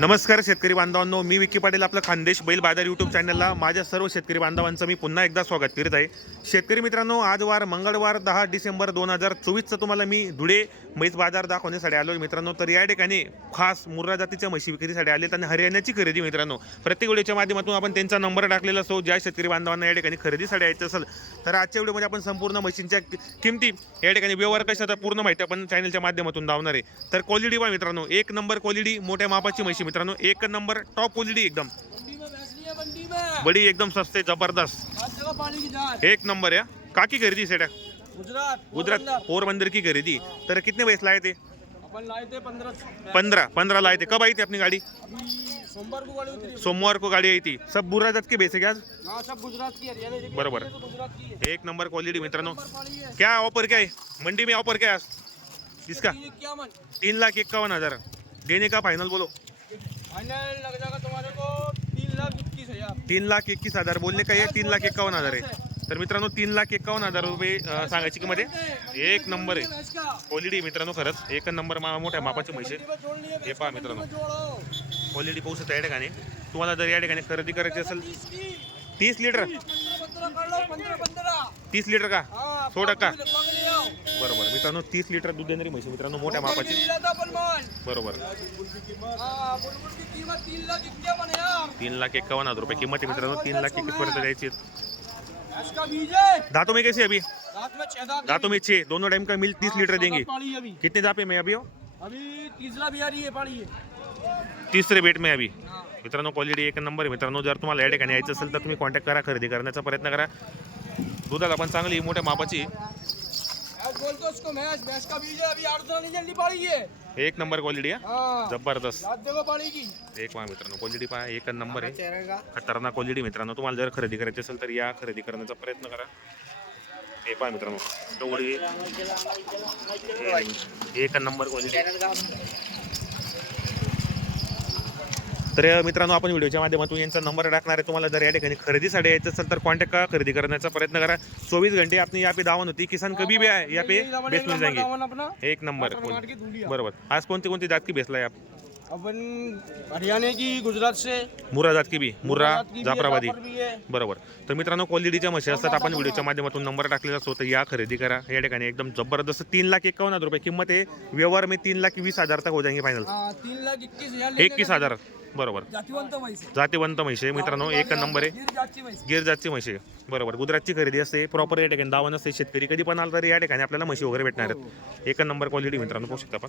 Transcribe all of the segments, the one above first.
नमस्कार शेतकरी बांधवांनो मी विकी पाटील आपलं खानदेश बैल बाजार यूट्यूब चॅनलला माझ्या सर्व शेतकरी बांधवांचं मी पुन्हा एकदा स्वागत करीत आहे. शेतकरी मित्रांनो आज वार मंगळवार दहा डिसेंबर दोन हजार चोवीसचं तुम्हाला मी धुळे म्हैस बाजार दाखवण्यासाठी आलो मित्रांनो तर या ठिकाणी खास मुर्रा जातीच्या म्हशी विक्रीसाठी आले आणि हरियाणाची खरेदी मित्रांनो. प्रत्येक व्हिडिओच्या माध्यमातून आपण त्यांचा नंबर टाकलेला असो ज्या शेतकरी बांधवांना या ठिकाणी खरेदीसाठी यायचं असेल तर आजच्या व्हिडिओमध्ये आपण संपूर्ण म्हशींच्या किमती या ठिकाणी व्यवहार कशाचा पूर्ण माहिती आपण चॅनलच्या माध्यमातून धावणार आहे. तर क्वालिटी पहा मित्रांनो एक नंबर क्वालिटी मोठ्या मापाची म्हशी मित्रांनो एक नंबर टॉप क्वालिटी एकदम. बडी एकदम सस्ते जबरदस्त. की एक नंबर या काकी खरेदी सेटा गुजरात गुजरात पोरबंदर। की खरेदी. तर कितने पैसे लाए थे? पंद्रह पंद्रह पंद्रह लाए थे. कब आई थी अपनी गाड़ी? सोमवार को गाड़ी उतरी सोमवार को गाड़ी आई थी। सब जात के बेचे क्या हाँ सब गुजरात की की बरोबर. गुजरात की एक नंबर क्वालिटी मित्रांनो। क्या ऑफर क्या है? मंडी में ऑफर क्या है आज? इसका तीन लाख इक्यावन। हजार। देने का फाइनल बोलो। फाइनल लग जाएगा तुम्हारे को तीन लाख इक्कीस हजार। तीन लाख एकवीस हजार. बोलणे काय आहे तीन लाख एकावन्न हजार आहे. तर मित्रांनो तीन लाख एकावन्न हजार रुपये अं, सांगायची किंमत आहे. एक नंबर आहे. भैंस का क्वालिटी मित्रांनो खरंच. एक नंबर मा मोठ्या मापाची म्हशी आहे. जोड़नी है पहा मित्रांनो. जोड़ो क्वालिटी पाहू शकता या ठिकाणी. तुम्हाला जर या ठिकाणी खरेदी करायची असेल तीस लिटर. पंद्रह पंद्रह कर लो पंद्रह पंद्रह तीस लिटर का? हाँ सौ टक्का. पाँच लगवा के ले आओ बरोबर मित्रांनो तीस लिटर दूध देणारी म्हशी मित्रांनो मोठ्या मापाची. बरोबर. तीन लाख एकावन्न हजार रुपये किंमत आहे मित्रांनो तीन लाख एकवीस पर्यंत द्यायची. दांतों में कैसे अभी? रात में छह दांत में छः दोनों टाइम का मिल तीस लीटर देंगे. कितने दापे में अभी हो? अभी तीसरा भी आ रही पानी तिसरे बेट में अभी। मित्रांनो क्वालिटी एक नंबर आहे मित्रांनो जर तुम्हाला या ठिकाणी यायचं असेल तर तुम्ही कॉन्टॅक्ट करा खरेदी करण्याचा प्रयत्न करा. दुधाला पण चांगली मोठ्या मापाची. उसको भैंस भैंस का बीज अभी आठ दाना नहीं जल्दी पड़ी है। एक नंबर क्वालिटी आहे हाँ। जबरदस्त। देखो की। एक पहा मित्रांनो क्वालिटी पहा एक नंबर आहे. खतरनाक क्वालिटी मित्रांनो तुम्हाला जर खरेदी करायची असेल तर या खरेदी करण्याचा प्रयत्न करा. हे पहा मित्रांनो तेवढी एक नंबर क्वालिटी तर मित्रांनो आपण व्हिडिओच्या माध्यमातून यांचा नंबर टाकणार आहे. तुम्हाला जर या ठिकाणी खरेदीसाठी यायचं असेल तर कॉन्टॅक्ट करा खरेदी करण्याचा प्रयत्न करा. चोवीस घंटे आपली यहाँ पे दावण होती. किसान कभी भी आए यहाँ पे बेच मिल जाएंगे एक नंबर. मार बरोबर. आज कोणती कोणती जात की बेचलाय आप? अपन हरियाणा की गुजरात से मुर्रा जात की बी मुर्रा जाफराबादी. बरोबर. तर मित्रांनो क्वालिटीच्या म्हशी असतात. आपण व्हिडिओच्या माध्यमातून नंबर टाकलेला असतो. तर या खरेदी करा. या ठिकाणी एकदम जबरदस्त तीन लाख एकावन्न हजार रुपये किंमत आहे. व्यवहार में तीन लाख वीस हजार तक हो जाएंगे फायनल तीन लाख इक्कीस हजार एकवीस हजार. बरोबर. जातीवंत म्हैस आहे. जातीवंत म्हशी आहे मित्रांनो एक नंबर आहे. गिर जातची म्हैस. गिर जातची म्हशी आहे. बरोबर. गुजरातची खरेदी असते. प्रॉपर या ठिकाणी दावा नसते शेतकरी कधी पण आला तरी या ठिकाणी आपल्याला म्हशी वगैरे भेटणार आहेत. एक नंबर क्वालिटी मित्रांनो पाहू शकता आपण.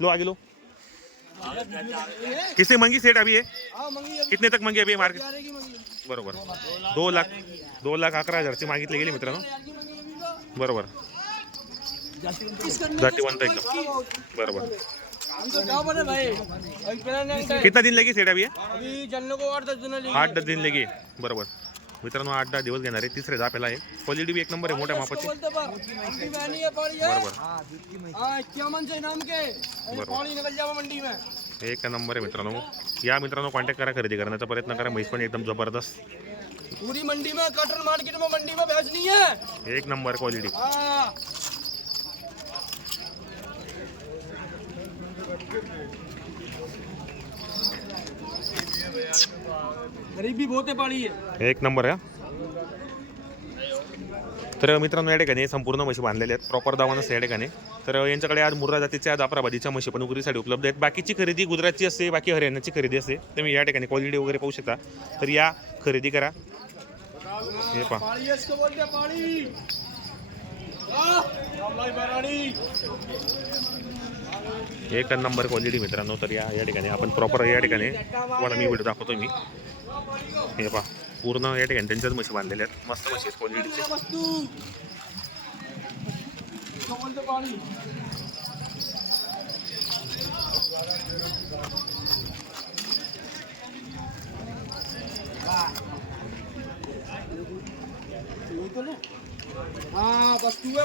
लो आगे लो. किसने मंगी सेट अभी है हाँ मंगी कितने तक मंगी अभी मार्केट बरोबर. दो लाख. दो लाख अकरा हजारची मागितली गेली मित्रांनो. बरोबर. जातीवंत. एकदम? बरोबर. कितना दिन लगी सेट अभी? आठ दस दिन लगे। बरोबर। मित्रांनो आठ दहा दिवस घेणार आहे. तिसरे जापेला आहे क्वालिटी बी एक नंबर आहे मोठ्या मापाची. बरोबर. हाँ इक्यावन से नाम के अभी पानी निकल जावा मंडी में एक नंबर आहे मित्रांनो. या मित्रांनो कॉन्टॅक्ट करा खरेदी करण्याचा प्रयत्न करा. म्हैस पण एकदम जबरदस्त. पूरी मंडी में कटन मार्केट में मंडी में नहीं है। एक नंबर क्वालिटी गरीबी बहुत है है। एक नंबर आहे हा. तर मित्रांनो या ठिकाणी संपूर्ण म्हशी बांधलेल्या आहेत. प्रॉपर दावा नसते या ठिकाणी. तर यांच्याकडे आज मुर्रा जातीच्या जाफराबादीच्या म्हशी पण विक्रीसाठी उपलब्ध आहेत. बाकीची खरेदी गुजरातची असते बाकी हरियाणाची खरेदी असते. तुम्ही या ठिकाणी क्वालिटी वगैरे पाहू शकता. तर या खरेदी करा. हे एक नंबर क्वालिटी मित्रांनो तर या या ठिकाणी आपण प्रॉपर या ठिकाणी तुम्हाला मी व्हिडिओ दाखवतो मी. हे पहा पूर्ण या ठिकाणी त्यांच्याच म्हशी बांधलेल्या आहेत मस्त म्हशी आहेत क्वालिटीचे क्या वस्तु इसको बोलते पानी यही तो ना? हाँ वस्तु है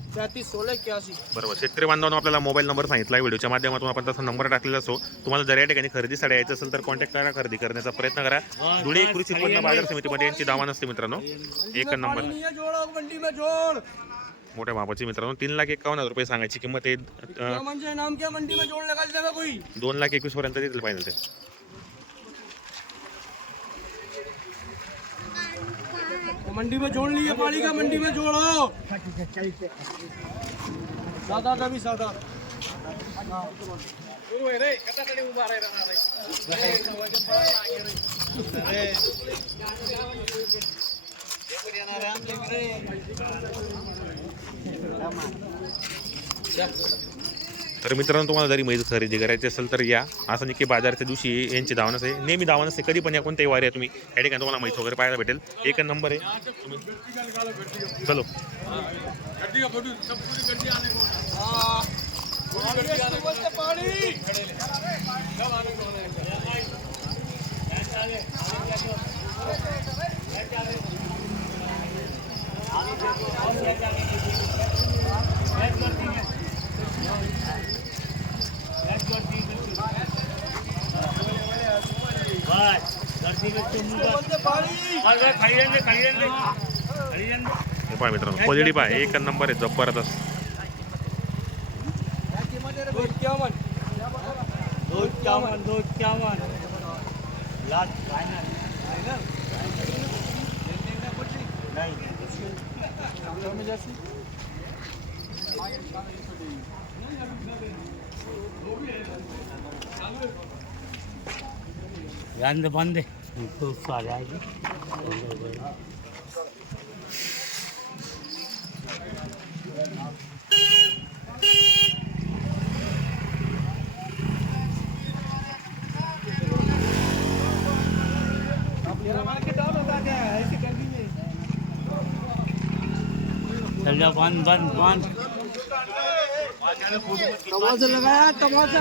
सोलह इक्यासी बरोबर. शेतकरी बांधवांनो आपल्याला मोबाईल नंबर सांगितला आहे व्हिडिओच्या माध्यमातून आपण तसा नंबर टाकलेला असो. तुम्हाला जर या ठिकाणी खरेदीसाठी यायचं असेल तर कॉन्टॅक्ट करा खरेदी करण्याचा प्रयत्न करा. धुळे कृषी उत्पन्न बाजार समितीमध्ये यांची दावा नसते मित्रांनो. एक नंबर. नहीं जोड़ मंडी में जोड़. मोठ्या मापाची मित्रांनो तीन लाख एकावन्न हजार रुपये सांगायची किंमत आहे. क्या अं, मंजे नाम क्या मंडी में जोड़ निकाल देगा कोई? दोन लाख एकवीस पर्यंत देतील पाहिजे ते. तो मंडी में जोड़ लिए पानी का मंडी में जोड़ो। सादा का भी सादा। तर मित्रांनो तुम्हाला जरी म्हैस खरेदी करायची असेल तर या. असं नाही की बाजारच्या दिवशी यांची दावा आहे नेहमी दावा आहे कधी पण या कोणत्याही वारी आहे तुम्ही. या ठिकाणी तुम्हाला म्हैस वगैरे पाहायला भेटेल. एक नंबर आहे. तुम्ही- चलो. पाणी का फोटो सब पूरी गड्डी आने को है। हाँ पूरी गड्डी आने को है। पानी सब आने को है। बोलते पानी हे पहा मित्रांनो क्वालिटी पहा एक नंबर आहे जबरदस्त. बंद चल जा बंद बंद बंद. तमाचा लगाया तमाचा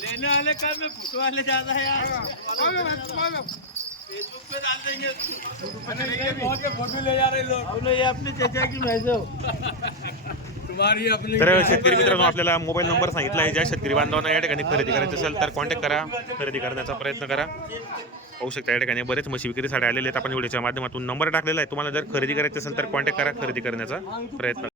लेने वाले का? मैं फोटो वाले ज्यादा है यार. फेसबुक पे डाल देंगे के फोटो ले जा रहे लोग. अब ये अपने चाचा की भैंस हो तर शेतकरी मित्रांनो आपल्याला मोबाईल नंबर सांगितला आहे. ज्या शेतकरी बांधवांना या ठिकाणी खरेदी करायची असेल तर कॉन्टॅक्ट करा. खरेदी करण्याचा प्रयत्न करा. पाहू शकता या ठिकाणी बरेच म्हशी विक्रीसाठी आलेले आहेत. आपण व्हिडिओच्या माध्यमातून नंबर टाकलेला आहे. तुम्हाला जर खरेदी करायची असेल तर कॉन्टॅक्ट करा खरेदी करण्याचा प्रयत्न